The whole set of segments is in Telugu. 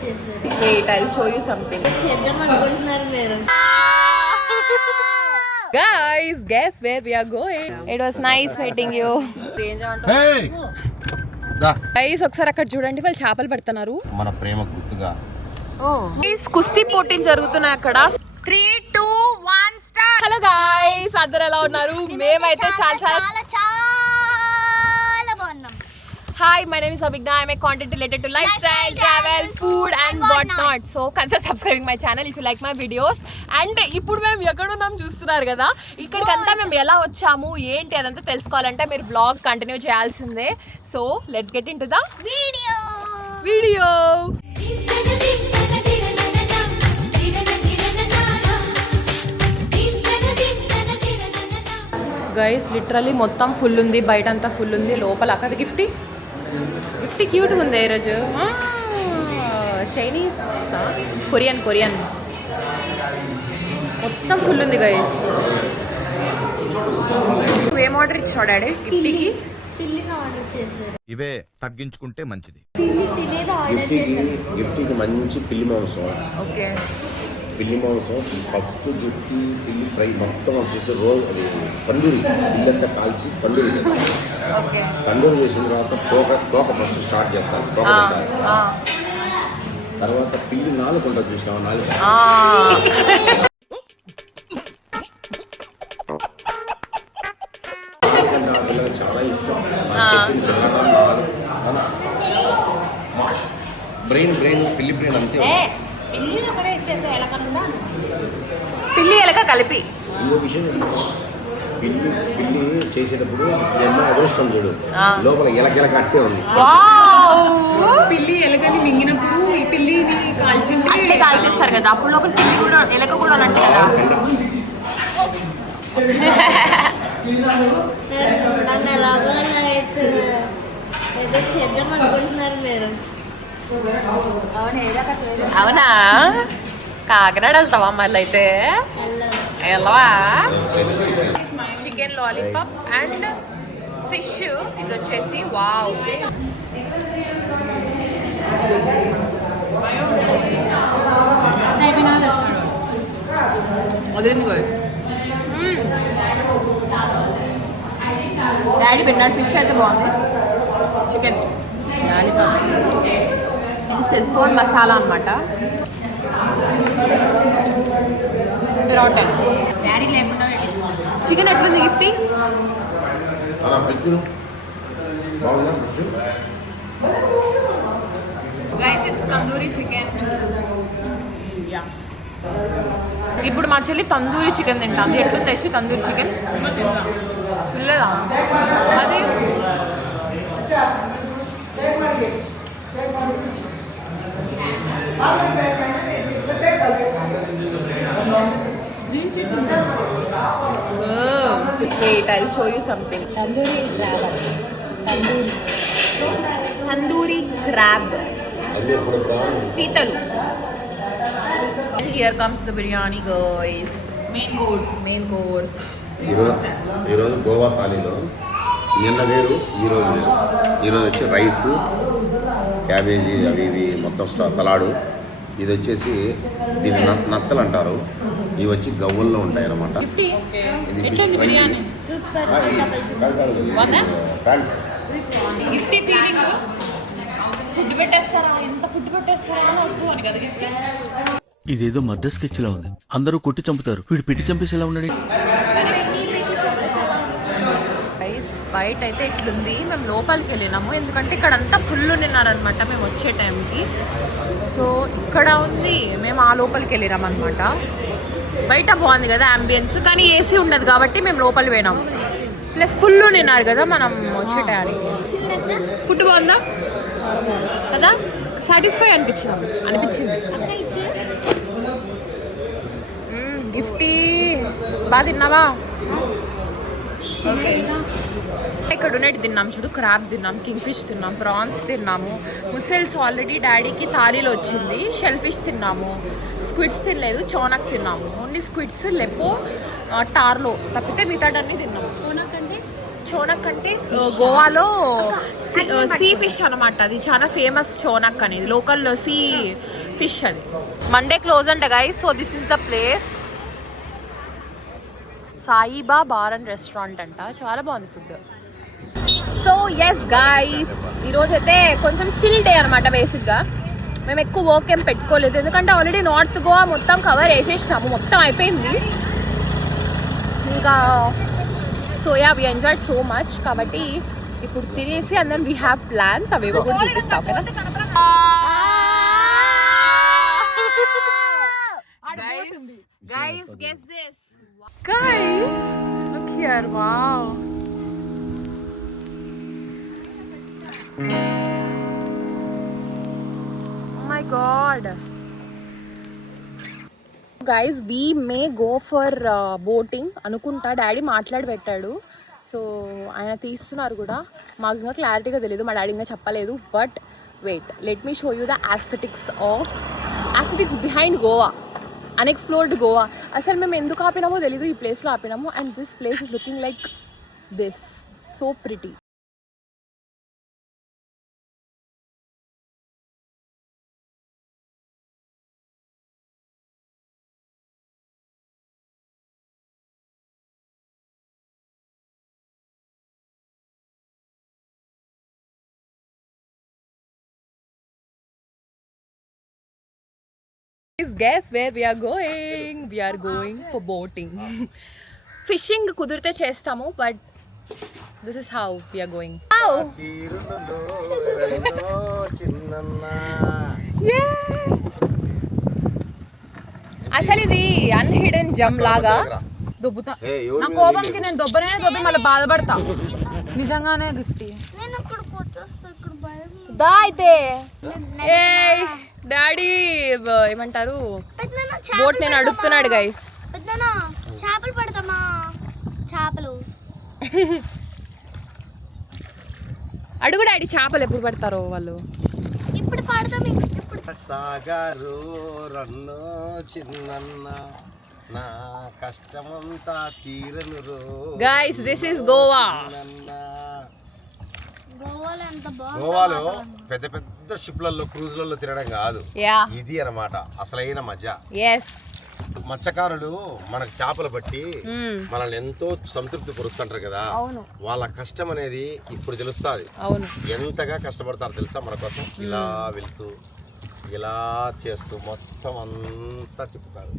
Wait, I'll show you something. Guys, guess where we are going? It was nice meeting you. Hey! Guys, ఒకసారి అక్కడ చూడండి, వాళ్ళు చేపలు పడుతున్నారు. మన ప్రేమ గుర్తుగా. Guys, కుస్తీ పోటీలు జరుగుతున్నాయి అక్కడ. 3, 2, 1 స్టార్ట్. హలో guys, అందరూ ఎలా ఉన్నారు? మేమైతే చాలా బాగున్నాం. Hi, my name is Abhigna. I make content related to lifestyle, travel, food and whatnot. So consider subscribing my channel if you like my videos. And ఇప్పుడు మేము ఎక్కడ ఉన్నాం చూస్తున్నారు కదా, ఇక్కడికంతా మేము ఎలా వచ్చాము ఏంటి అదంతా తెలుసుకోవాలంటే మీరు బ్లాగ్ కంటిన్యూ చేయాల్సిందే. So let's get in to the video. Guys literally మొత్తం ఫుల్ ఉంది, బయట అంతా ఫుల్ ఉంది, లోపల అక్కడ గిఫ్టీ క్యూట్గా ఉంది ఈరోజు. చైనీస్ కొరియన్ మొత్తం ఫుల్ ఉంది గైస్. ఏం ఆర్డర్ ఇచ్చావు డాడీ గిఫ్టీకి? ఇవే తగ్గించుకుంటే మంచిది. గిఫ్టీకి మంచి పిల్లి మాంసం. ఓకే, పిల్లి మాంసం ఫస్ట్ గిఫ్టీ పిల్లి ఫ్రై మొత్తం వచ్చేసి రోజు అది తండూరి పిల్లంతా కాల్చి తండూరి చేస్తాం. తండూరి చేసిన తర్వాత తోక ఫస్ట్ స్టార్ట్ చేస్తాం. తోక తర్వాత పిల్లి నాలుగు ఉంటుంది, చూసినాం నాలుగు పిల్లలకు చాలా ఇష్టం. బ్రెయిన్ పిల్లి బ్రెయిన్ అంతే. పిల్లి ఎలక కలిపి ఇంకో విషయం, పిల్లి చేసేటప్పుడు ఏమో అదృష్టం చూడు, లోపల ఎలక అట్టే ఉంది. పిల్లి ఎలకని మింగినప్పుడు ఈ పిల్లిని అట్లే కాల్చేస్తారు కదా, అప్పుడు లోపల పిల్లి కూడా ఎలక కూడా అంటే కదా. అవునా, కాకినాడ వెళ్తావా మళ్ళీ అయితే? వెళ్ళవా? చికెన్ లాలీపాప్ అండ్ ఫిష్, ఇది వచ్చేసి వావ్. వదిలింది డాడీ పెట్టినాడు. ఫిష్ అయితే బాగుంది. చికెన్ లాలీపాప్, ఇది సెజ్వాన్ మసాలా అనమాట. చికెన్ ఎట్లుంది గిఫ్టీ? Guys it's tandoori chicken. ఇప్పుడు మా చెల్లి తందూరి చికెన్ తింటాను. ఎట్లా తెచ్చి తందూరి చికెన్ పిల్లదా అది? Wait, I'll show you something. Tandoori crab. Peetalu. And here comes the biryani, guys. Main course. ఈరోజు గోవా థాలీలో నిన్న వేరు, ఈరోజు వచ్చి రైస్, క్యాబేజీ అవి ఇవి మొత్తం సలాడు. ఇది వచ్చేసి దీన్ని నత్తలు అంటారు. ఇవి వచ్చి గవ్వల్లో ఉంటాయి అన్నమాట. గిఫ్టీ ఫీలింగ్ ఫుడ్ పెట్టేస్తారా, ఎంత ఫుడ్ పెట్టేస్తారా అని వద్దు అని కదా గిఫ్టీ. ఇదేదో మర్డర్ స్కెచ్ లా ఉంది. అందరూ కొట్టి చంపుతారు, వీడు పెట్టి చంపేసేలా ఉన్నాడు. బయట అయితే ఇట్లుంది. మేము లోపలికి వెళ్ళినాము ఎందుకంటే ఇక్కడ అంతా ఫుల్ ఉన్నారనమాట మేము వచ్చే టైంకి. సో ఇక్కడ ఉంది, మేము ఆ లోపలికి వెళ్ళినాం అనమాట. బయట బాగుంది కదా అంబియన్స్, కానీ ఏసీ ఉండదు కాబట్టి మేము లోపలికి పోయినాము. ప్లస్ ఫుల్ ఉన్నారు కదా మనం వచ్చే టైంకి. ఫుడ్ బాగుందా కదా? సాటిస్ఫై అనిపించింది. గిఫ్టీ బాగా తిన్నావా? ఓకే, ఇక్కడ ఉన్నట్టు తిన్నాం చూడు. క్రాబ్ తిన్నాం, కింగ్ ఫిష్ తిన్నాం, ప్రాన్స్ తిన్నాము, ముసెల్స్ ఆల్రెడీ డాడీకి థాలీలో వచ్చింది. షెల్ ఫిష్ తిన్నాము, స్క్విడ్స్ తినలేదు, చోనక్ తిన్నాము. ఓన్లీ స్క్విడ్స్, లెపో, టార్లో తప్పితే మిగతాడన్నీ తిన్నాము. చోనక్ అంటే గోవాలో సీ ఫిష్ అనమాట. అది చాలా ఫేమస్ చోనక్ అనేది, లోకల్ సీ ఫిష్ అది. మండే క్లోజ్ అంట guys. So this is the place, Saiba bar and restaurant అంట. చాలా బాగుంది ఫుడ్. సో ఎస్ గైస్, ఈరోజు అయితే కొంచెం చిల్ డే అనమాట. బేసిక్గా మేము ఎక్కువ వర్క్ ఏం పెట్టుకోలేదు, ఎందుకంటే ఆల్రెడీ నార్త్ గోవా మొత్తం కవర్ చేసేసినాము, మొత్తం అయిపోయింది ఇంకా. So yeah, we enjoyed so much. కాబట్టి ఇప్పుడు తినేసి and then we have plans, అవేవో కూడా చూపిస్తాం కదా. Guys, guess this. Guys, look here. Wow. Oh my God. Guys, we may go for boating అనుకుంటా. డాడీ మాట్లాడి పెట్టాడు. సో ఆయన తీస్తున్నారు కూడా. మాకు ఇంకా క్లారిటీగా తెలియదు, మా డాడీ ఇంకా చెప్పలేదు. But wait, let me show you the aesthetics behind Goa, unexplored Goa. అసలు మేము ఎందుకు ఆపినామో తెలీదు, ఈ ప్లేస్లో ఆపినాము. And this place is looking like this, so pretty. Guess where we are going? We are going for boating. Fishing కుదిరితే చేస్తాము, but this is how we are going. అసలు ఇది అన్హిడెన్ జమ్ లాగా దొబ్బుతా. నా కోపంకి నేను దొబ్బి మళ్ళీ బాధపడతా. నిజంగానే గిఫ్ట్ దా అయితే. డాడీ ఏమంటారు, బోట్ నేను అడుగుతున్నాడు గైస్. చేపలు పడతామా? చేపలు అడుగు డాడీ, చేపలు ఎప్పుడు పడతారో వాళ్ళు. ఇప్పుడు పడతాం. ఇప్పుడు సాగరు రన్నో చిన్నన్న, నా కష్టమంతా తీరను. Guys, this is Goa. గోవాలో ఎంత బాగుంది. గోవాలో పెద్ద పెద్ద షిప్లలో క్రూజ్లలో తిరగడం కాదు, ఇది అన్నమాట అసలైన మజా. మత్స్యకారులు మనకు చేపలు బట్టి మనల్ని ఎంతో సంతృప్తి పరుస్తుంటారు కదా. వాళ్ళ కష్టం అనేది ఇప్పుడు తెలుస్తుంది. ఎంతగా కష్టపడతారు తెలుసా మన కోసం. ఇలా వెళ్తూ ఇలా చేస్తూ మొత్తం అంతా తిప్పుతారు.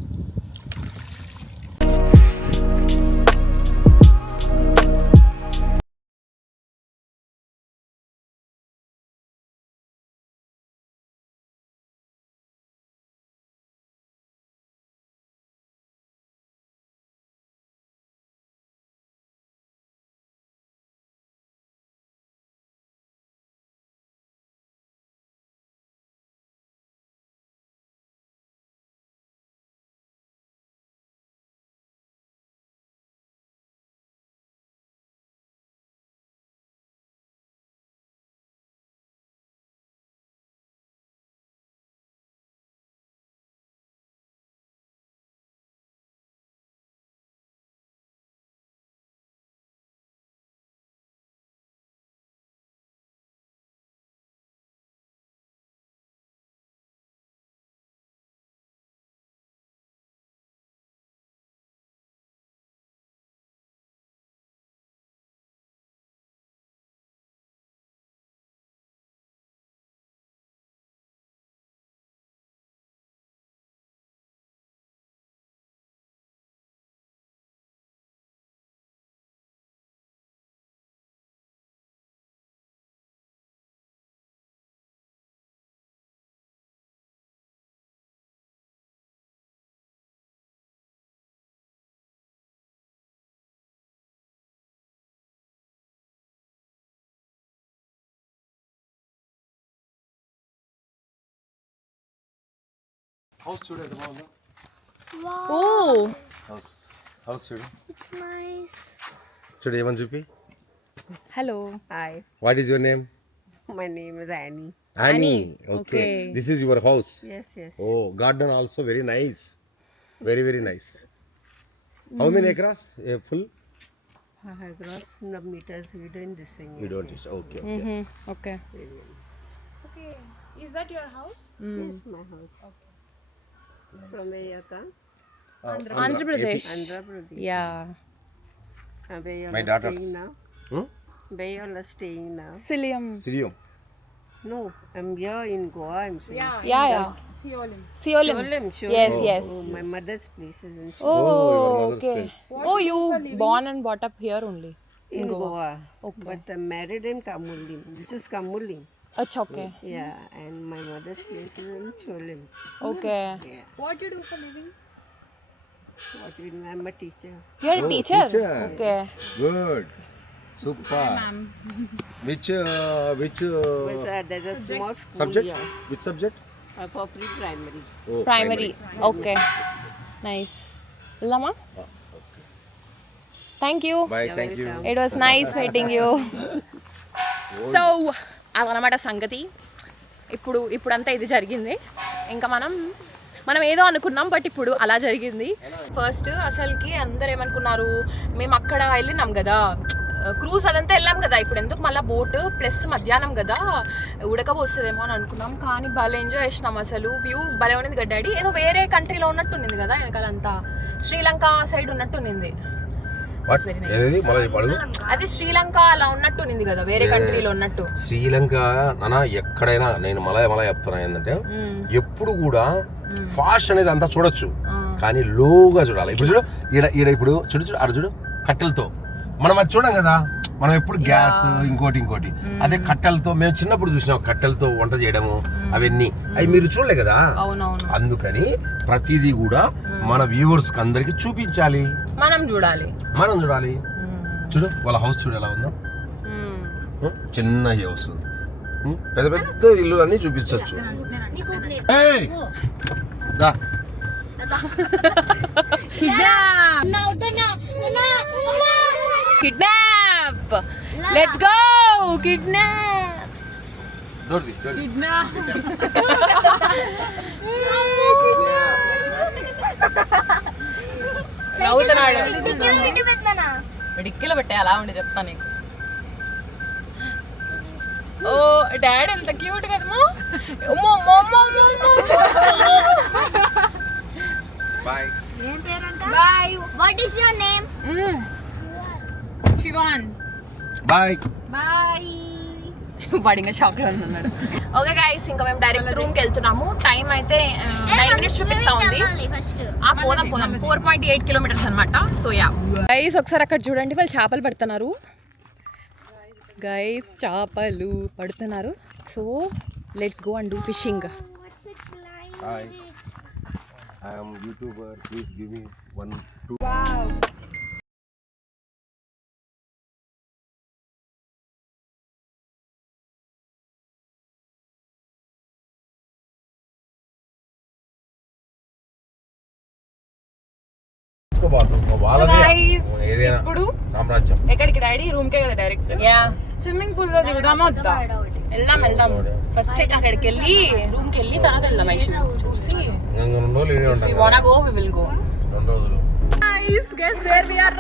హౌస్ చూడు ఎంత బాగుందో. హౌస్ చూడు. It's nice. చూడు ఏమని చూపి. Hello, Hi, what is your name? my name is Annie. Annie. Okay. This is your house. Yes, yes. Oh, garden also very nice. Very, very nice. How many acres? Full? Across the meters, we doing this thing. We don't teach. Okay. Okay Is that your house? Yes, my house. From where you come? Andhra Pradesh Andhra Pradesh. Yeah Where you My are daughters. staying now? Hmm? Where you are staying now? Siolim Sirium. No, I'm here in Goa. I'm saying. Yeah Siolim yes yes Oh, my mother's place is in oh your mother's okay place. oh you born and brought up here only Goa. Okay. But I'm married in Kamullim. This is Kamullim. acha okay Yeah, and my mother's place is in Cholim. okay Yeah. What do you do for living? What do you know? I'm a teacher. you are a teacher teacher. okay Good. Super. Which Because, there's a small school subject? here Which subject? for pre-primary. Oh, primary okay nice lama thank you Bye. Thank you. it was nice meeting you so అదనమాట సంగతి ఇప్పుడంతా ఇది జరిగింది ఇంకా మనం ఏదో అనుకున్నాం బట్ ఇప్పుడు అలా జరిగింది ఫస్ట్ అసలుకి అందరు ఏమనుకున్నారు మేము అక్కడ వెళ్ళినాం కదా క్రూజ్ అదంతా వెళ్ళాం కదా ఇప్పుడు ఎందుకు మళ్ళీ బోట్ ప్లస్ మధ్యాహ్నం కదా ఉడకపోస్తుందేమో అని అనుకున్నాం కానీ భలే ఎంజాయ్ చేసినాం అసలు వ్యూ భలే ఉన్నది కదా డాడీ ఏదో వేరే కంట్రీలో ఉన్నట్టు ఉన్నింది కదా వెనకాలంతా శ్రీలంక సైడ్ ఉన్నట్టు ఉన్నింది What? ఏది మళ్ళీ చెప్పాడు. అది శ్రీలంక అలా ఉన్నట్టు ఉన్నింది కదా వేరే కంట్రీలో ఉన్నట్టు శ్రీలంక నానా ఎక్కడైనా నేను మలయ చెప్తున్నా ఏంటంటే ఎప్పుడు కూడా ఫాస్ట్ అనేది అంతా చూడొచ్చు కానీ లోగా చూడాలి. ఇప్పుడు చూడు ఈడ ఇప్పుడు చూడు ఆడ చూడు కట్టెలతో మనం అది చూడం కదా మనం ఎప్పుడు గ్యాస్ ఇంకోటి అదే కట్టెలతో మేము చిన్నప్పుడు చూసినాం కట్టెలతో వంట చేయడము అవన్నీ అవి మీరు చూడలే కదా. అందుకని ప్రతిదీ కూడా మన వ్యూవర్స్ కి అందరికి చూపించాలి మనం చూడాలి చూడు వాళ్ళ హౌస్ చూడు ఎలా ఉందో చిన్న హౌస్ పెద్ద పెద్ద ఇల్లు అన్ని చూపించవచ్చు. కిడ్నాప్ లెట్స్ గో కిడ్నాప్ నవ్వుతున్నాడు డిక్కీలో పెట్టే అలా ఉండి చెప్తా నీకు. ఓ డాడీ ఎంత క్యూట్ కదమ్మా. Bye. Bye. What is your name? Shivan. Bye. Bye. వాడు ఇంకా షాక్ లో ఉన్నాడు. ఓకే గైస్ ఇంకా మేము డైరెక్ట్ రూమ్ కి వెళ్తున్నాము. టైం అయితే 9 minutes చూపిస్తా ఉంది. పోదాం 4.8 kilometers అనమాట. సో యా గైస్ ఒకసారి అక్కడ చూడండి వాళ్ళు చేపలు పడుతున్నారు. గైస్ చేపలు పడుతున్నారు. So let's go and do fishing. Hi. I am YouTuber. Please give me 1, 2. Wow. ఇప్పుడు సామ్రాజ్యం ఎక్కడికి డాడీ రూమ్ కే కదా డైరెక్ట్ యా స్విమ్మింగ్ పూల్ లో దిగుదామా వద్దా? వెళ్దాం ఫస్ట్ అక్కడికి వెళ్ళి రూమ్ కి వెళ్ళి తర్వాత వెళ్దాం ఐషు చూసి 2 రోజులు ఇడే ఉంటాం. we wanna go we will go 2 రోజులు. guys guess where we are.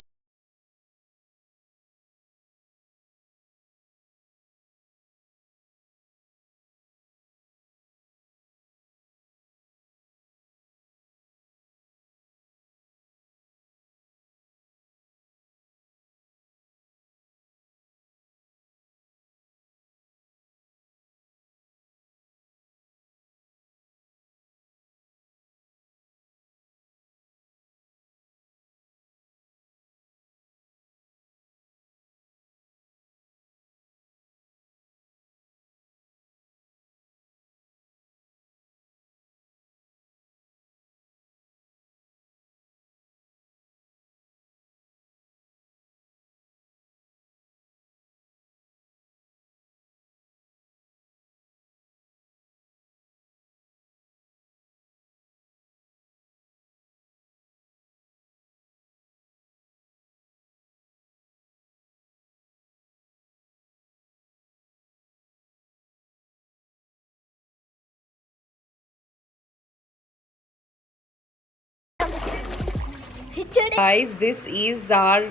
Guys, this is our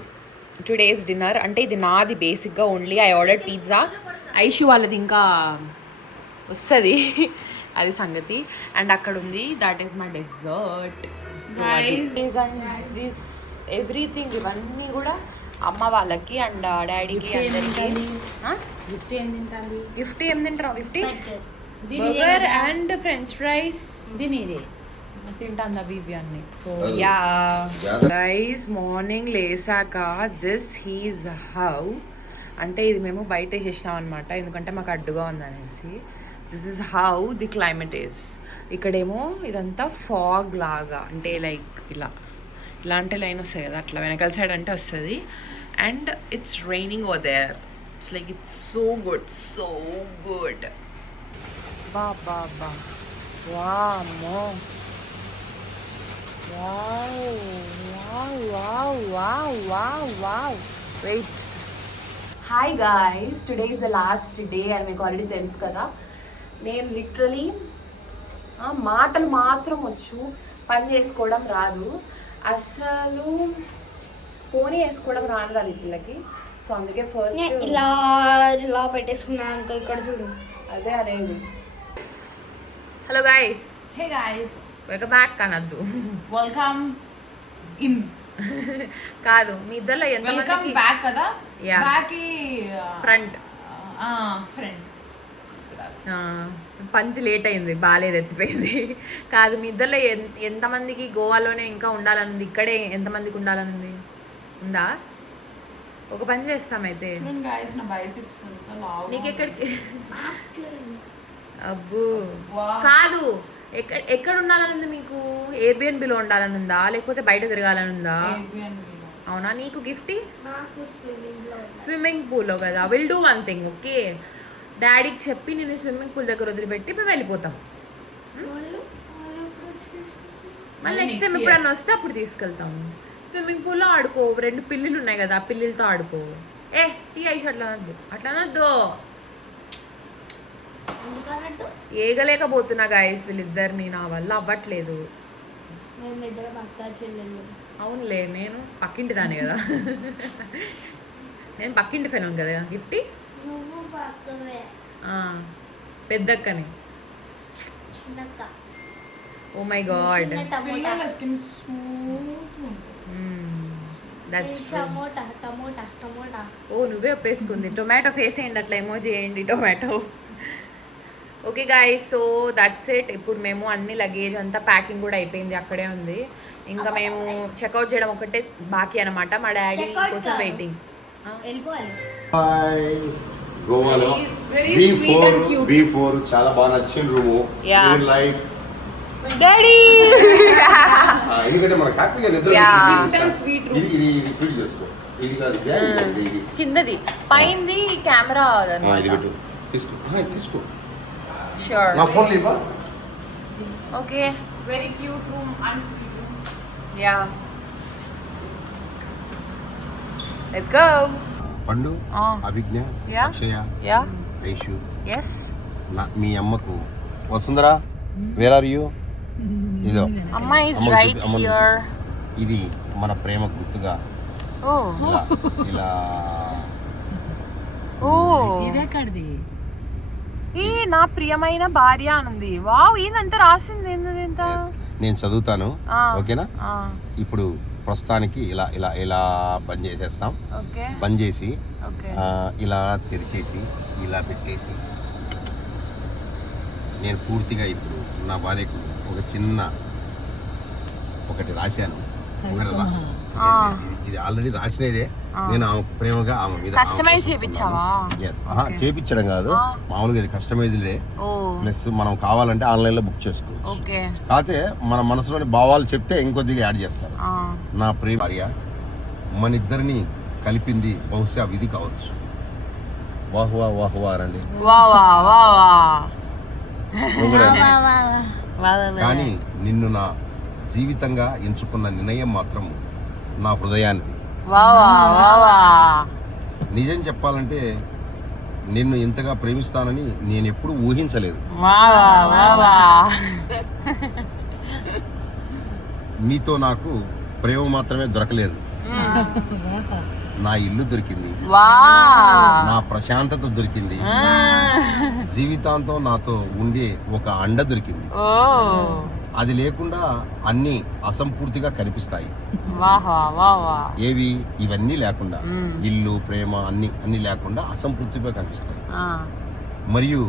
today's dinner. అంటే ఇది నాది బేసిక్గా only. I order pizza. Aishu వాళ్ళది ఇంకా వస్తుంది, అది సంగతి. అండ్ అక్కడ ఉంది, that is my dessert guys. And this everything, ఇవన్నీ కూడా అమ్మ వాళ్ళకి అండ్ డాడీకి అందరికి. గిఫ్ట్ ఏం తింటాంది? గిఫ్ట్ ఏం తింటారా? గిఫ్ట్ బర్గర్ అండ్ ఫ్రెంచ్ ఫ్రైస్ దీనిదే తింటాను అవి ఇవి అన్ని. సో యా గైస్, మార్నింగ్ లేసాక దిస్ హీజ్ హౌ, అంటే ఇది మేము బయట చేసినాం అనమాట, ఎందుకంటే మాకు అడ్డుగా ఉందనేసి. This is how the climate is. ఇక్కడేమో ఇదంతా ఫాగ్ లాగా, అంటే లైక్ ఇలాంటి లైన్ వస్తాయి కదా, అట్లా వెనకాల సైడ్ అంటే వస్తుంది. And it's raining over there. It's like it's so good, so good. బా బా బా, వామ్మో, wow. Wait. Hi guys, today is the last day and మీకు ఆల్రెడీ తెలుసు కదా, నేను లిటరలీ మాటలు మాత్రం వచ్చు, పని చేసుకోవడం రాదు అసలు. పోనీ వేసుకోవడం రాదు వీళ్ళకి. సో అందుకే ఫస్ట్ ఇలా పెట్టేసుకున్నాను అనుకో, ఇక్కడ చూడు. అదే అనేది. Hello guys, hey guys, welcome back అనద్దు, వెల్కమ్ ఇన్. కాదు, మీ ఇద్దరులో ఎంత వెల్కమ్ బ్యాక్ కదా. Yeah. Back front front. పంచి లేట్ అయింది, బాగాలేదు, ఎత్తిపోయింది. కాదు, మీ ఇద్దరులో ఎంతమందికి గోవాలోనే ఇంకా ఉండాలనుంది? ఇక్కడే ఎంతమందికి ఉండాలనుంది? ఉందా? ఒక పని చేస్తాం అయితే. గైస్, నా బైసిప్స్ అంతా లావు. నీకెక్కడికి? అబ్బో, కాదు, ఎక్కడ ఉండాలనుంది మీకు? ఎయిర్బిఎన్బిలో ఉండాలనుందా, లేకపోతే బయట తిరగాలనుందా? అవునా? నీకు గిఫ్ట్ స్విమ్మింగ్ పూల్లో కదా. Will do one thing, okay? డాడీకి చెప్పి నేను స్విమ్మింగ్ పూల్ దగ్గర వదిలిపెట్టి మేము వెళ్ళిపోతాం. మళ్ళీ నెక్స్ట్ టైం ఎప్పుడన్నా వస్తే అప్పుడు తీసుకెళ్తాము. స్విమ్మింగ్ పూల్లో ఆడుకో, 2 పిల్లులు ఉన్నాయి కదా, ఆ పిల్లులతో ఆడుకో. తీయసి అట్లా అనొద్దు. ఏగలేకపోతున్నా గైస్ వీళ్ళిద్దరిని, నా వల్ల అవ్వట్లేదు. అవునులే, నేను పక్కింటి దాన్ని కదా. నేను పక్కింటి ఫెన్ కదా. గిఫ్ట్ పెద్దక్కని. ఓ మై గాడ్, ఓ నువ్వే ఒప్పేసుకుంది. టొమాటో ఫేస్ వేయండి, అట్లా ఎమోజీ చేయండి tomato. Okay guys, so that's it. ఇప్పుడు మేము అన్ని లగేజ్ అంతా ప్యాకింగ్ కూడా అయిపోయింది, అక్కడే ఉంది. ఇంకా మేము చెక్అవుట్ చేయడం ఒకటే బాకీ అనమాట. మా డాడీ కోసం వెయిటింగ్. గోవాలో B4 చాలా బాగా నచ్చిన రూము. లైక్ డాడీ, ఎందుకంటే మన హ్యాపీగా నిద్ర ఇది ఫీల్ చేసుకో. ఇది కాదు, ఇది కిందది, పైంది కెమెరా. ఇది పెట్టు, తీసుకో. Sure. నా phone లీవా. Okay. Very cute room, unsweet room. Yeah. Let's go. పండు, అభిజ్ఞ, అక్షయ, ఐషు. Yes. మీ అమ్మకు వసుంధరా, వేర్ ఆర్ యూ? ఇదో అమ్మ is right here. ఇది మన ప్రేమ గుర్తుగా. Oh. ఇలా ఇదే కడిది. ఈ నా ప్రియమైన భార్య అనుంది. వావ్, ఇదంతా రాసింది ఏంటంత. నేను చదువుతాను, ఓకేనా? ఇప్పుడు ప్రస్తుతానికి ఇలా ఇలా ఇలా బంద్ చేసేస్తాం. బంద్ చేసి ఇలా తెరిచేసి ఇలా పెట్టేసి నేను పూర్తిగా ఇప్పుడు నా భార్యకు ఒకటి రాశాను. ఇది ఆల్రెడీ రాసినదే. నేను ఆమె ప్రేమగా ఆమె మీద కస్టమైజ్ చేయించావా? చేయించడం కాదు, మామూలుగా ఇది కస్టమైజ్డే. ప్లస్ మనం కావాలంటే ఆన్లైన్ లో బుక్ చేసుకోవచ్చు. కాకపోతే మన మనసులోని భావాలు చెప్తే ఇంకొద్దిగా యాడ్ చేస్తారు. నా ప్రేమ భార్య మన ఇద్దరిని కలిపింది బహుశా విధి కావచ్చు. వాహువా వాహువా అనండి. కానీ నిన్ను నా జీవితంగా ఎంచుకున్న నిర్ణయం మాత్రం నా హృదయానికి. నిజం చెప్పాలంటే నిన్ను ఇంతగా ప్రేమిస్తానని నేను ఎప్పుడు ఊహించలేదు. నీతో నాకు ప్రేమ మాత్రమే దొరకలేదు, నా ఇల్లు దొరికింది, వా నా ప్రశాంతత దొరికింది, జీవితాంతం నాతో ఉండే ఒక అండ దొరికింది. ఓ అది లేకుండా అన్ని అసంపూర్తిగా కనిపిస్తాయి. వాహ్ వాహ్. ఏవి ఇవన్నీ లేకుండా, ఇల్లు ప్రేమ అన్ని లేకుండా అసంపూర్తిగా కనిపిస్తాయి. మరియు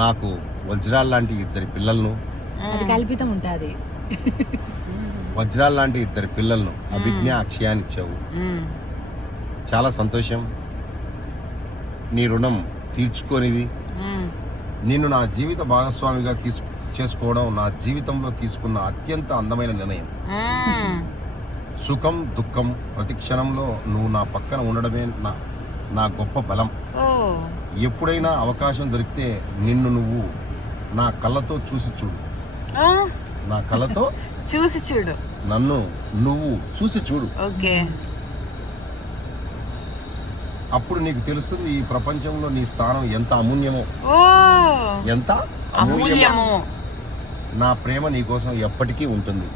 నాకు వజ్రాల లాంటి 2 పిల్లలను, అది కల్పితం ఉంటుంది. వజ్రాల లాంటి 2 పిల్లలను అభిజ్ఞ అక్షయాన్ని ఇచ్చావు. చాలా సంతోషం. నీ రుణం తీర్చుకోనిది. నిన్ను నా జీవిత భాగస్వామిగా చేసుకోవడం నా జీవితంలో తీసుకున్న అత్యంత అందమైన నిర్ణయం. సుఖం దుఃఖం ప్రతి క్షణంలో నువ్వు నా పక్కన ఉండడమే నా గొప్ప బలం. ఎప్పుడైనా అవకాశం దొరికితే నిన్ను నువ్వు నా కళ్ళతో చూసి చూడు. నా కళ్ళతో చూసి చూడు. నన్ను నువ్వు చూసి చూడు. ఓకే. అప్పుడు నీకు తెలుస్తుంది ఈ ప్రపంచంలో నీ స్థానం ఎంత అమూల్యమో. ఎంత అమూల్యమో. నా ప్రేమ నీ కోసం ఎప్పటికీ ఉంటుంది.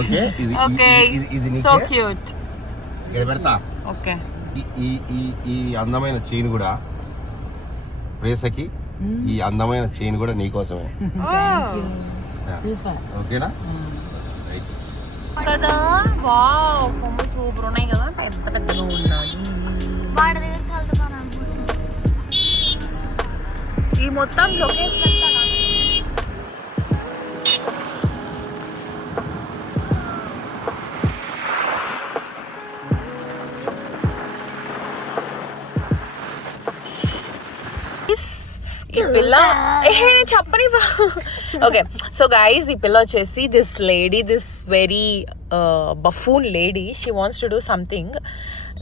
ఓకే, ఇది పెడతా. ఈ అందమైన చైన్ కూడా ప్రేసకి, ఈ అందమైన చైన్ కూడా నీకోసమే. ఓకేనా? కదా వావ్, కొమ్ములు సూపర్ ఉన్నాయి కదా, పెద్ద పెద్దగా ఉన్నాయి. ఈ మొత్తం లొకేషన్ ఈ పిల్ల చెప్పని. ఓకే, సో గైస్, ఈ పిల్ల వచ్చేసి this very buffoon lady, she wants to do something.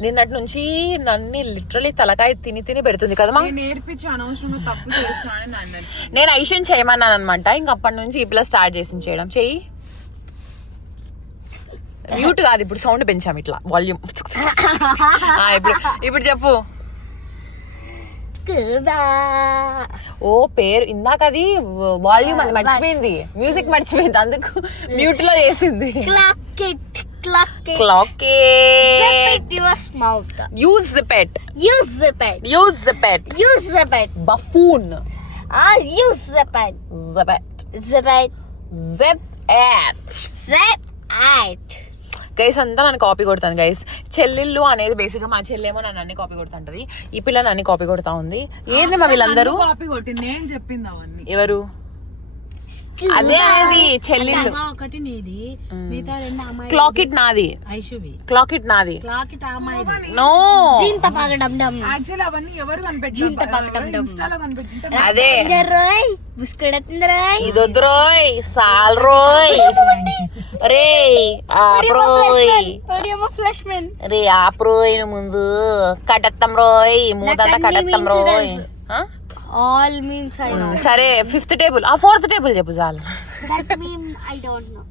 నిన్నటి నుంచి నన్ను లిటరలీ తలకాయ తిని పెడుతుంది కదా. నేను ఐషన్ చేయమన్నాను అనమాట. ఇంక అప్పటి నుంచి ఈ పిల్ల స్టార్ట్ చేసింది చేయడం. చెయ్యి. మ్యూట్ కాదు, ఇప్పుడు సౌండ్ పెంచాము ఇట్లా వాల్యూమ్. ఇప్పుడు చెప్పు. ఓ పేరు ఇందాక అది వాల్యూమ్ అది మర్చిపోయింది, మ్యూజిక్ మర్చిపోయింది, అందుకు మ్యూట్ లో చేసింది. బఫూన్. గైస్ అంతా నన్ను కాపీ కొడతాను గైస్. చెల్లెళ్ళు అనేది బేసిక్గా మా చెల్లెమో నన్ను అన్ని కాపీ కొడుతుంటది, ఈ పిల్ల నన్ను కాపీ కొడతా ఉంది. ఏంది మా వీళ్ళందరూ కాపీ కొట్టింది? నేను చెప్పింది అవన్నీ. ఎవరు? అదే అనేది చెల్లెళ్ళు. ఒకటి నీది, మిగతా 2 అమ్మాయి. క్లాక్ ఇట్ నాది. ఐషువి క్లాక్ ఇట్ నాది. క్లాక్ ఇట్ అమ్మాయిది. నో, జింత పగడం డమ్. యాక్చువల్లీ అవన్నీ ఎవరు కనిపెట్టారు? జింత పగడం డమ్. ఇన్స్టాలో కనిపెట్టారు. అదే రోయ్ బుస్కడతంద్రాయ్. ఇదొద్దురోయ్ సాల్ రోయ్. రే ఆప్రోయ్. ఒరేమో ఫ్లాష్ మ్యాన్. రే ఆప్రోయ్ ముందు కటత్తం రోయ్, మూతంతా కటత్తం రోయ్. All memes I know. సరే, 5th టేబుల్, ఆ 4th టేబుల్ చెప్పు చాలు. That meme I don't know.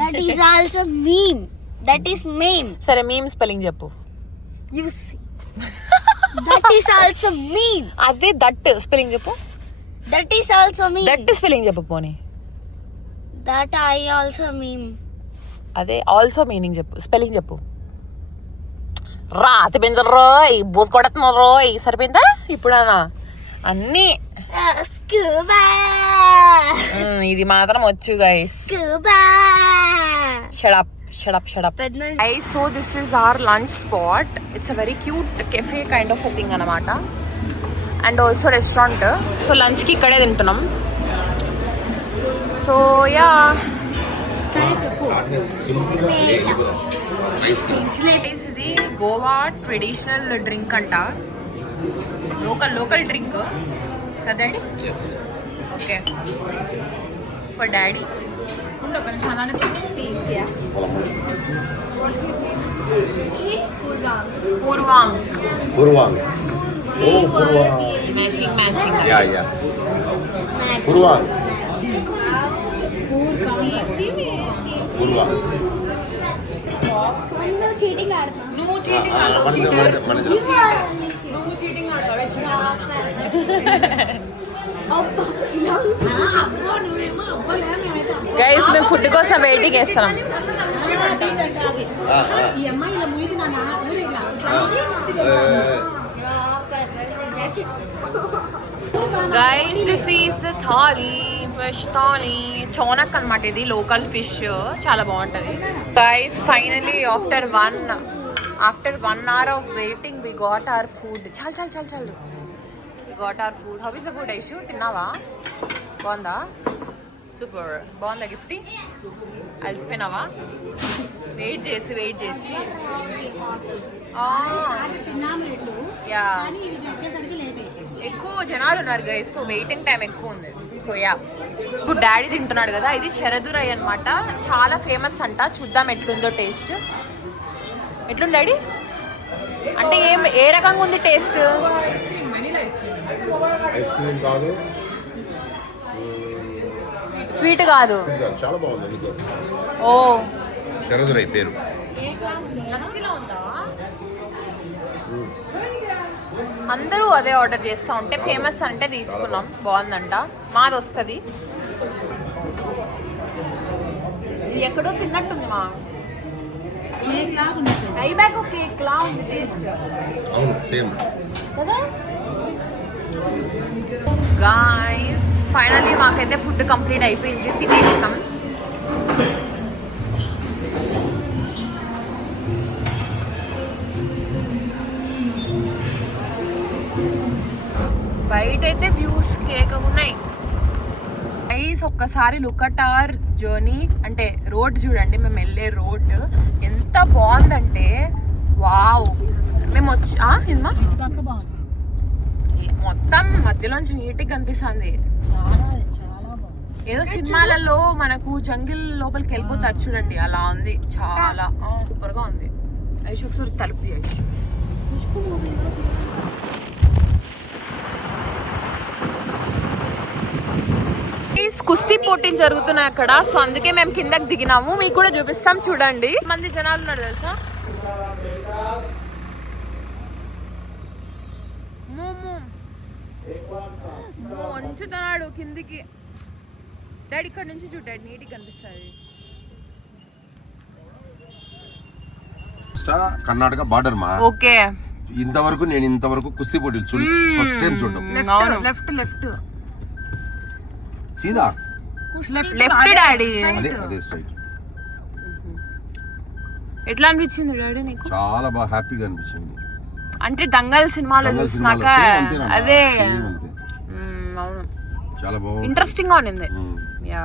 That is also meme. That is meme. సరే, మీమ్ స్పెల్లింగ్ చెప్పు. You see. That is also meme. అదే దట్ స్పెల్లింగ్ చెప్పు. That is also meme. That spelling చెప్పు పోనీ. That I also meme. అదే ఆల్సో మీనింగ్ చెప్పు, స్పెల్లింగ్ చెప్పు. రాతి పెంచరు రోయ్, బూస్ కొడుతున్నారు రోయ్. సరిపోయిందా ఇప్పుడు అన్నీ? ఇది మాత్రం వచ్చు guys. Shut up. So this is our lunch spot. It's a very cute cafe kind of thing అనమాట, అండ్ ఆల్సో రెస్టారెంట్. సో లంచ్కి ఇక్కడే తింటున్నాం. సో యా, ఇది గోవా ట్రెడిషనల్ డ్రింక్ అంట, లోకల్ డ్రింక్ కదా డాడీ? Okay, for daddy. పూర్వాంగ్. మ్యాచింగ్. యా పూర్వాంగ్. చీటింగ్ ఆడుతున్నా. నువ్వు చీటింగ్ ఆడతావు. గైస్ ఫుడ్ కోసం వెయిటింగ్ చేస్తున్నాం. ఈ అమ్మాయి ఇలా ముయ్యి నాన్న ఊరు ఇలా guys this is the thali, fish thali. చోనక్ అన్నమాట, ఇది లోకల్ ఫిష్, చాలా బాగుంటుంది. Guys finally after 1 hour of waiting we got our food. చాలు we got our food. How is the food Aishu? తిన్నావా? బాగుందా? సూపర్. బాగుందా గిఫ్ట్? అలసిపోయినావా వెయిట్ చేసి తిన్నాము రెండు యా కానీ ఇది వచ్చేసరికి లేట్ అయిపోయింది. ఎక్కువ జనాలు ఉన్నారు గైస్, సో వెయిటింగ్ టైం ఎక్కువ ఉంది. సో యా, ఇప్పుడు డాడీ తింటున్నాడు కదా, ఇది శరదురై అనమాట, చాలా ఫేమస్ అంట. చూద్దాం ఎట్లుందో టేస్ట్. ఎట్లుంది డాడీ? అంటే ఏ రకంగా ఉంది టేస్ట్? ఐస్ క్రీమ్ కాదు, స్వీట్ కాదు, చాలా బాగుంది. ఎందుకు ఓ శరదురై పేరు. లస్సీలో ఉందా? అందరూ అదే ఆర్డర్ చేస్తూ ఉంటే ఫేమస్ అంటే తీసుకున్నాం, బాగుందంట. మాది వస్తుంది. ఇది ఎక్కడో తిన్నట్టుంది మా ఐబ్యాక్ కేక్ లా ఉంది టేస్ట్ అవును, సేమ్. గాయ్స్ ఫైనల్లీ మాకైతే ఫుడ్ కంప్లీట్ అయిపోయింది, తినేసినాం. బయట అయితే వ్యూస్ కేక ఉన్నాయి. గైస్ ఒక్కసారి లుక్ అట్ అవర్ జర్నీ, అంటే రోడ్ చూడండి, మేము వెళ్ళే రోడ్ ఎంత బాగుందంటే వావ్. మేము మొత్తం మధ్యలోంచి నీట్గా కనిపిస్తుంది. ఏదో సినిమాలలో మనకు జంగిల్ లోపలికి వెళ్ళిపోతారు చూడండి, అలా ఉంది. చాలా సూపర్ గా ఉంది. ఐష్ ఒకసారి తలుపు తీయచ్చు. కుస్తీ పోటీలు జరుగుతున్నాయి అక్కడ, సో అందుకే మేము కిందకి దిగినాము. మీకు కూడా చూపిస్తాం చూడండి. మంది జనాలు ఉన్నారు తెలుసా. వంచుతున్నాడు కిందికి. డాడీ ఇక్కడ నుంచి చూడు డాడీ, నీట్గా కనిపిస్తుంది. కర్ణాటక బార్డర్ మా. ఓకే, ఇంతవరకు కుస్తీ పోటీలు ఫస్ట్ టైం చూడడం. లెఫ్ట్ సీదా లెఫ్ట్ డాడీ. అదే స్ట్రైట్. ఎట్లా అనిపించింది డాడీ నీకు? చాలా బాగా హ్యాపీగా అనిపించింది. అంటే దంగల్ సినిమాలో చూసినాక అదే. అవును, చాలా బాగుంది, ఇంట్రెస్టింగ్ గా ఉన్నింది. యా